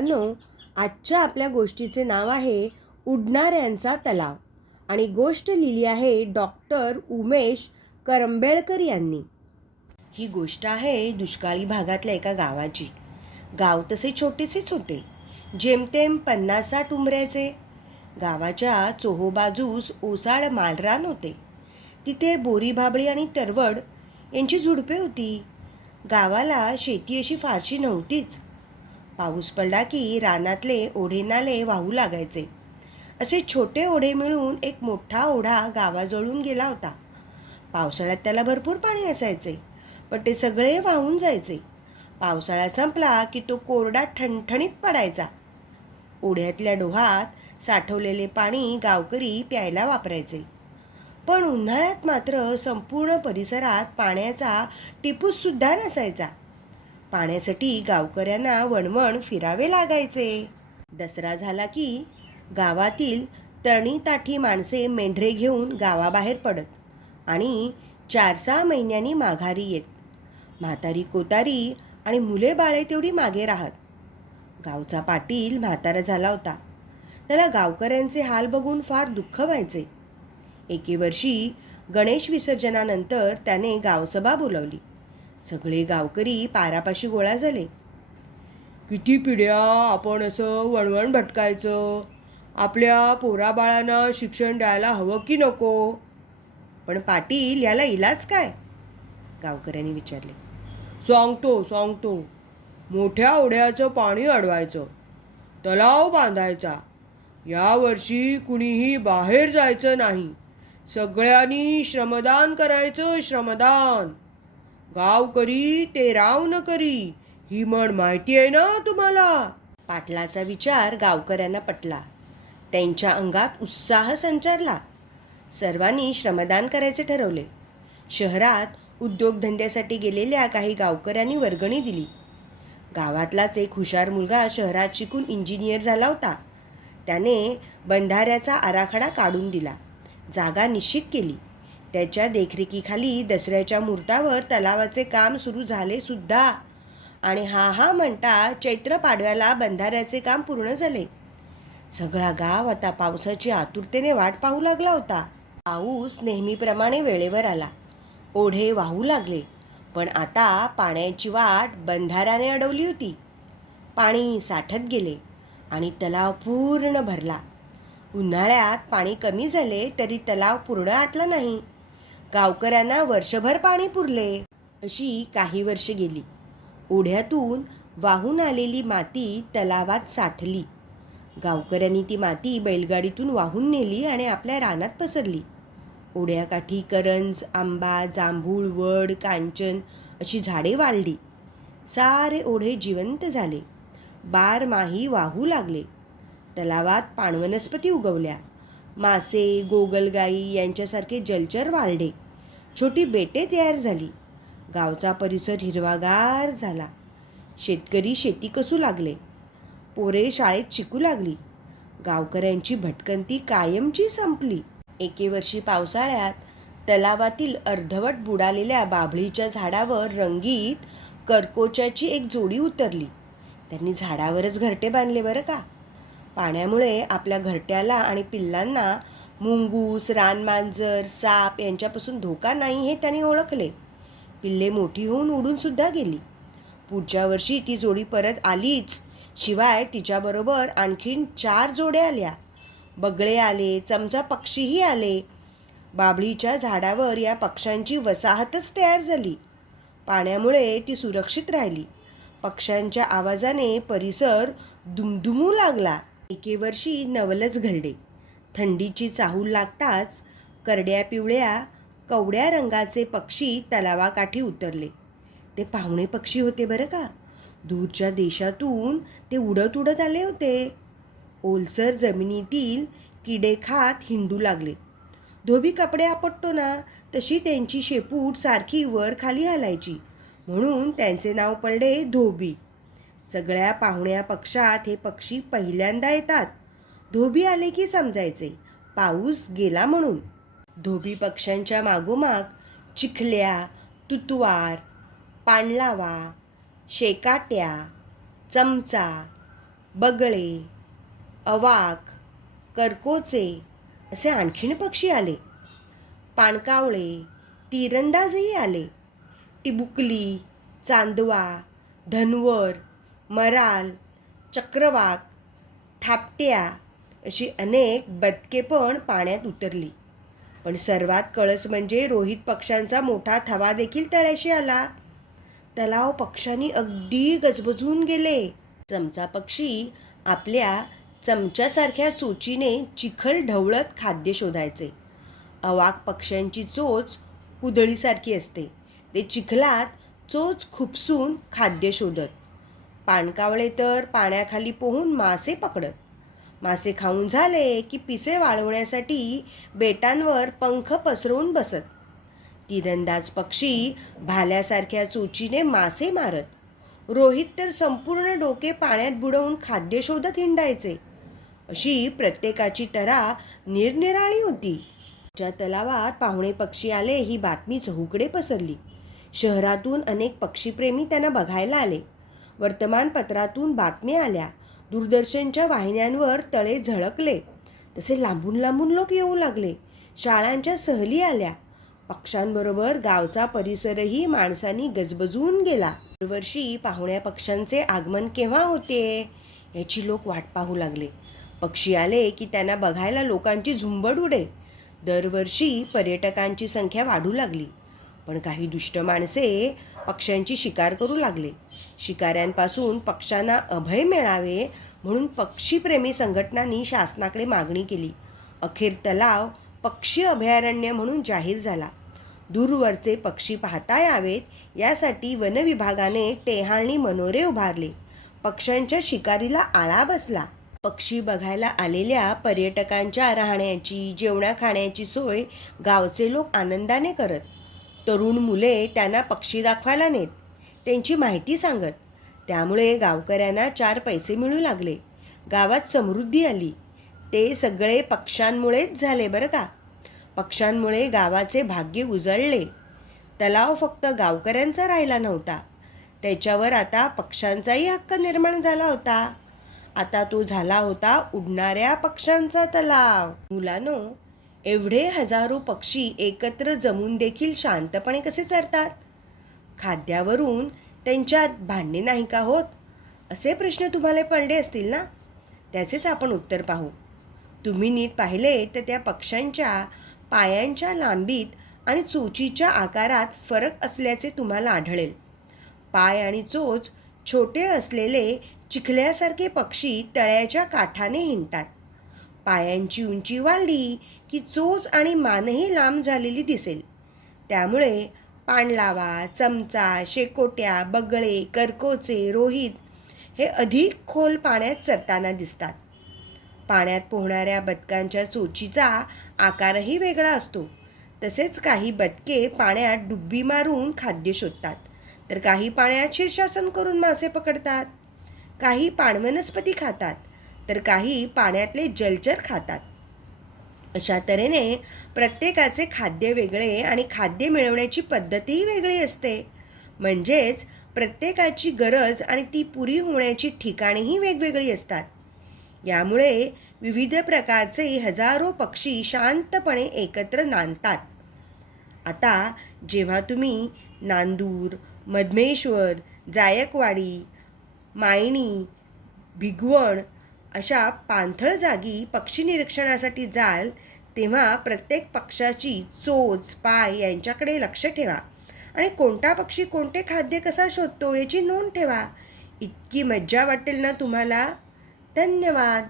मुलांनो, आजच्या आपल्या गोष्टीचे नाव आहे उडणाऱ्यांचा तलाव आणि गोष्ट लिहिली आहे डॉक्टर उमेश करंबेळकर यांनी. ही गोष्ट आहे दुष्काळी भागातल्या एका गावाची. गाव तसे छोटेसेच होते, जेमतेम 50-60 उंबऱ्याचे. गावाच्या चोहोबाजूस ओसाळ मालरान होते. तिथे बोरी भाबळी आणि तरवड यांची झुडपे होती. गावाला शेती अशी फारशी नव्हतीच. पाऊस पडला की रानातले ओढे नाले वाहू लागायचे. असे छोटे ओढे मिळून एक मोठा ओढा गावाजवळून गेला होता. पावसाळ्यात त्याला भरपूर पाणी असायचे, पण ते सगळे वाहून जायचे. पावसाळा संपला की तो कोरडा ठणठणीत पडायचा. ओढ्यातल्या डोहात साठवलेले पाणी गावकरी प्यायला वापरायचे. पण उन्हाळ्यात मात्र संपूर्ण परिसरात पाण्याचा टिपूससुद्धा नसायचा. पाण्यासाठी गावकऱ्यांना वणवण फिरावे लागायचे. दसरा झाला की गावातील तळणी-ताठी माणसे मेंढरे घेऊन गावाबाहेर पडत आणि 4-6 महिन्यांनी माघारी येत. म्हातारी कोतारी आणि मुले बाळे तेवढी मागे राहत. गावचा पाटील म्हातारा झाला होता. त्याला गावकऱ्यांचे हाल बघून फार दुःख व्हायचे. एके वर्षी गणेश विसर्जनानंतर त्याने गावसभा बोलावली. सगळे गावकरी पारापाशी गोळा झाले. किती पिढ्या आपण असं वणवण भटकायचं? आपल्या पोराबाळांना शिक्षण द्यायला हवं की नको? पण पाटील, याला इलाज काय? गावकऱ्यांनी विचारले. सांगतो. मोठ्या ओढ्याचं पाणी अडवायचं, तलाव बांधायचा. यावर्षी कुणीही बाहेर जायचं नाही. सगळ्यांनी श्रमदान करायचं, श्रमदान. गावकरी ते राव न करी, ही म्हण माहिती आहे ना तुम्हाला? पाटलाचा विचार गावकऱ्यांना पटला. त्यांच्या अंगात उत्साह संचारला. सर्वांनी श्रमदान करायचे ठरवले. शहरात उद्योगधंद्यासाठी गेलेल्या काही गावकऱ्यांनी वर्गणी दिली. गावातलाच एक हुशार मुलगा शहरात शिकून इंजिनियर झाला होता. त्याने बंधाऱ्याचा आराखडा काढून दिला, जागा निश्चित केली. त्याच्या देखरेखीखाली दसऱ्याच्या मुहूर्तावर तलावाचे काम सुरू झाले सुद्धा. आणि हा म्हणता चैत्र पाडव्याला बंधाऱ्याचे काम पूर्ण झाले. सगळा गाव आता पावसाची आतुरतेने वाट पाहू लागला होता. पाऊस नेहमीप्रमाणे वेळेवर आला. ओढे वाहू लागले. पण आता पाण्याची वाट बंधाऱ्याने अडवली होती. पाणी साठत गेले आणि तलाव पूर्ण भरला. उन्हाळ्यात पाणी कमी झाले तरी तलाव पूर्ण आटला नाही. गावकऱ्यांना वर्षभर पाणी पुरले. अशी काही वर्षे गेली. ओढ्यातून वाहून आलेली माती तलावात साठली. गावकऱ्यांनी ती माती बैलगाडीतून वाहून नेली आणि आपल्या रानात पसरली. ओढ्याकाठी करंज, आंबा, जांभूळ, वड, कांचन अशी झाडे वाढली. सारे ओढे जिवंत झाले. बारमाही वाहू लागले. तलावात पाणवनस्पती उगवल्या. मासे, गोगलगाई यांच्यासारखे जलचर वाढले. छोटी बेटे तयार झाली. गावचा परिसर हिरवागार झाला. शेतकरी शेती कसू लागले. पोरे शाळेत शिकू लागली. गावकऱ्यांची भटकंती कायमची संपली. एके वर्षी पावसाळ्यात तलावातील अर्धवट बुडालेल्या बाभळीच्या झाडावर रंगीत करकोच्याची एक जोडी उतरली. त्यांनी झाडावरच घरटे बांधले बरं का. पाण्यामुळे आपल्या घरट्याला आणि पिल्लांना मुंगूस, रानमांजर, साप यांच्यापासून धोका नाही हे त्यांनी ओळखले. पिल्ले मोठी होऊन उडून सुद्धा गेली. पुढच्या वर्षी ती जोडी परत आलीच. शिवाय तिच्याबरोबर आणखीन 4 जोड्या आल्या. बगळे आले, चमचा पक्षीही आले. बाभळीच्या झाडावर या पक्ष्यांची वसाहतच तयार झाली. पाण्यामुळे ती सुरक्षित राहिली. पक्ष्यांच्या आवाजाने परिसर दुमदुमू लागला. एके वर्षी नवलच घडले. थंडीची चाहूल लागताच करड्या पिवळ्या कवड्या रंगाचे पक्षी तलावाकाठी उतरले. ते पाहुणे पक्षी होते बरं का. दूरच्या देशातून ते उडत आले होते. ओलसर जमिनीतील किडे खात हिंडू लागले. धोबी कपडे आपटतो ना, तशी त्यांची शेपूट सारखी वर खाली हलायची, म्हणून त्यांचे नाव पडले धोबी. सगळ्या पाहुण्या पक्षात हे पक्षी पहिल्यांदा येतात. धोबी आले की समजायचे पाऊस गेला म्हणून. धोबी पक्ष्यांच्या मागोमाग चिखल्या, तुतवार, पाणलावा, शेकाट्या, चमचा, बगळे, अवाक, करकोचे असे आणखीन पक्षी आले. पाणकावळे, तीरंदाजही आले. टिबुकली, चांदवा, धनवर, मराल, चक्रवाक, थापट्या अशी अनेक बदके पण पाण्यात उतरली. पण सर्वात कळस म्हणजे रोहित पक्ष्यांचा मोठा थवा देखील तळ्याशी आला. तलाव पक्ष्यांनी अगदी गजबजून गेले. चमचा पक्षी आपल्या चमच्यासारख्या चोचीने चिखल ढवळत खाद्य शोधायचे. अवाक पक्ष्यांची चोच कुदळीसारखी असते. ते चिखलात चोच खुपसून खाद्य शोधत. पाणकावळे तर पाण्याखाली पोहून मासे पकडत. मासे खाऊन झाले की पिसे वाळवण्यासाठी बेटांवर पंख पसरवून बसत. तीरंदाज पक्षी भाल्यासारख्या चोचीने मासे मारत. रोहित तर संपूर्ण डोके पाण्यात बुडवून खाद्य शोधत हिंडायचे. अशी प्रत्येकाची तऱ्हा निरनिराळी होती. ज्या तलावात पाहुणे पक्षी आले ही बातमी चहूकडे पसरली. शहरातून अनेक पक्षीप्रेमी त्यांना बघायला आले. वर्तमानपत्रातून बातम्या आल्या. दूरदर्शनच्या वाहिन्यांवर तळे झळकले. तसे लांबून लांबून लोक येऊ लागले. शाळांच्या सहली आल्या. पक्ष्यांबरोबर गावचा परिसरही माणसांनी गजबजून गेला. दरवर्षी पाहुण्या पक्ष्यांचे आगमन केव्हा होते याची लोक वाट पाहू लागले. पक्षी आले की त्यांना बघायला लोकांची झुंबड उडे. दरवर्षी पर्यटकांची संख्या वाढू लागली. पण काही दुष्ट माणसे पक्ष्यांची शिकार करू लागले. शिकाऱ्यांपासून पक्ष्यांना अभय मिळावे म्हणून पक्षीप्रेमी संघटनांनी शासनाकडे मागणी केली. अखेर तलाव पक्षी अभयारण्य म्हणून जाहीर झाला. दूरवरचे पक्षी पाहता यावेत यासाठी वनविभागाने टेहाळणी मनोरे उभारले. पक्ष्यांच्या शिकारीला आळा बसला. पक्षी बघायला आलेल्या पर्यटकांच्या राहण्याची जेवणा खाण्याची सोय गावचे लोक आनंदाने करत. तरुण मुले त्यांना पक्षी दाखवायला नेत. त्यांची माहिती सांगत. त्यामुळे गावकऱ्यांना 4 पैसे मिळू लागले. गावात समृद्धी आली. ते सगळे पक्ष्यांमुळेच झाले बरं का. पक्ष्यांमुळे गावाचे भाग्य उजळले. तलाव फक्त गावकऱ्यांचा राहिला नव्हता. त्याच्यावर आता पक्ष्यांचाही हक्क निर्माण झाला होता. आता तो झाला होता उडणाऱ्या पक्ष्यांचा तलाव. मुलांनो, एवढे हजारो पक्षी एकत्र जमून देखील शांतपणे कसे चरतात? खाद्यावरून त्यांच्यात भांडणे नाही का होत? असे प्रश्न तुम्हाला पडले असतील ना? त्याचेच आपण उत्तर पाहू. तुम्ही नीट पाहिले तर त्या पक्ष्यांच्या पायांच्या लांबीत आणि चोचीच्या आकारात फरक असल्याचे तुम्हाला आढळेल. पाय आणि चोच छोटे असलेले चिखल्यासारखे पक्षी तळ्याच्या काठाने हिंडतात. पायांची उंची वाढली की चोच आणि मानही लांब झालेली दिसेल. त्यामुळे पाणलावा, चमचा, शेकोट्या, बगळे, करकोचे, रोहित हे अधिक खोल पाण्यात चरताना दिसतात. पाण्यात पोहणाऱ्या बदकांच्या चोचीचा आकारही वेगळा असतो. तसेच काही बदके पाण्यात डुबी मारून खाद्य शोधतात, तर काही पाण्यात शीर्षासन करून मासे पकडतात. काही पाणवनस्पती खातात, तर काही पाण्यातले जलचर खातात. अशा तऱ्हेने प्रत्येकाचे खाद्य वेगळे आणि खाद्य मिळवण्याची पद्धतीही वेगळी असते. म्हणजेच प्रत्येकाची गरज आणि ती पुरी होण्याची ठिकाणेही वेगवेगळी असतात. यामुळे विविध प्रकारचे हजारो पक्षी शांतपणे एकत्र नांदतात. आता जेव्हा तुम्ही नांदूर, मधमेश्वर, जायकवाडी, मायणी, भिगवण अशा पाणथळ जागी पक्षी निरीक्षणासाठी जाल तेव्हा प्रत्येक पक्षाची चोच, पाय यांच्याकडे लक्ष ठेवा आणि कोणता पक्षी कोणते खाद्य कसा शोधतो याची नोंद ठेवा. इतकी मज्जा वाटेल ना तुम्हाला. धन्यवाद.